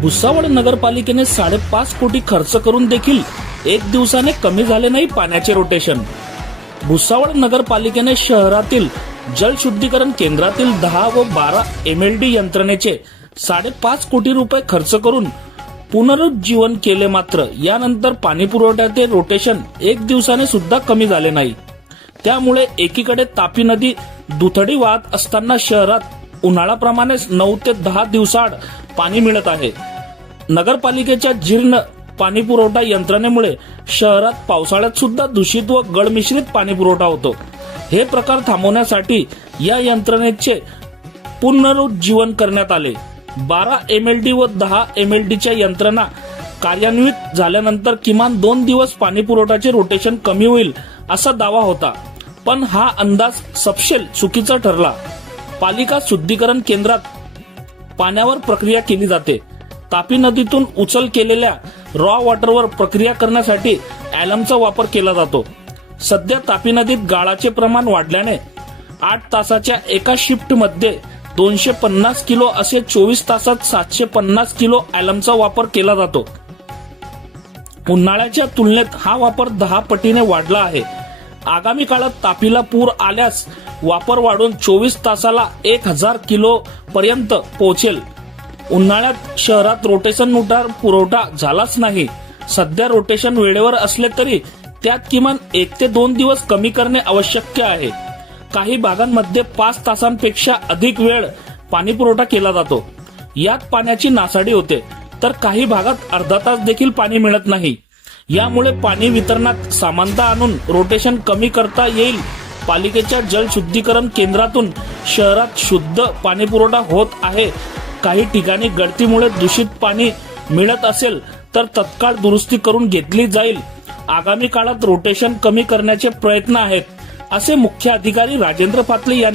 भुसावळ नगरपालिकेने साडेपाच कोटी खर्च करून देखील एक दिवसाने कमी झाले नाही पाण्याचे रोटेशन. भुसावळ नगरपालिकेने शहरातील जलशुद्धीकरण केंद्रातील दहा व बारा एम एल डी यंत्रणेचे साडेपाच कोटी रुपये खर्च करून पुनरुज्जीवन केले मात्र यानंतर पाणी पुरवठ्याचे रोटेशन एक दिवसाने सुद्धा कमी झाले नाही. त्यामुळे एकीकडे तापी नदी दुथडी वाहत असताना शहरात उन्हाळ्याप्रमाणेच नऊ ते दहा दिवसाआड पाणी मिळत आहे. नगरपालिकेच्या जीर्ण पाणी पुरवठा यंत्रणेमुळे शहरात पावसाळ्यात सुद्धा दूषित व गळमिश्रित पाणी पुरवठा होतो. हे प्रकार थांबवण्यासाठी या यंत्रणेचे पुनरुज्जीवन करण्यात आले. बारा एम एल डी व दहा एम एल डीच्या यंत्रणा कार्यान्वित झाल्यानंतर किमान दोन दिवस पाणी पुरवठ्याचे रोटेशन कमी होईल असा दावा होता. पण हा अंदाज सपशेल चुकीचा ठरला. पालिका शुद्धीकरण केंद्रात पाण्यावर प्रक्रिया केली जाते. तापी नदीतून उचल केलेल्या रॉ वॉटरवर प्रक्रिया करण्यासाठी ॲलमचा वापर केला जातो. सध्या तापी नदीत गाळाचे प्रमाण वाढल्याने आठ तासाच्या एका शिफ्टमध्ये दोनशे पन्नास किलो असे चोवीस तासात सातशे पन्नास किलो ॲलमचा वापर केला जातो. उन्हाळ्याच्या तुलनेत हा वापर दहा पटीने वाढला आहे. आगामी काळात तापीला पूर आल्यास वापर वाढून चोवीस तासाला एक हजार किलो पर्यंत पोहोचेल. उन्हाळ्यात शहरात रोटेशन मोटार पुरवठा झालाच नाही. सध्या रोटेशन वेळेवर असले तरी त्यात किमान एक ते दोन दिवस कमी करणे आवश्यक आहे. काही भागांमध्ये पाच तासांपेक्षा अधिक वेळ पाणी पुरवठा केला जातो. यात पाण्याची नासाडी होते तर काही भागात अर्धा तास देखील पाणी मिळत नाही. यामुळे पाणी वितरणात समानता आणून रोटेशन कमी करता येईल. पालिकेच्या जलशुद्धीकरण केंद्रातून शहरात शुद्ध पाणी पुरवठा होत आहे. काही ठिकाणी गळतीमुळे दूषित पाणी मिळत असेल तर तत्काळ दुरुस्ती करून घेतली जाईल. आगामी काळात रोटेशन कमी करण्याचे प्रयत्न आहेत असे मुख्य अधिकारी राजेंद्र पाटले यांनी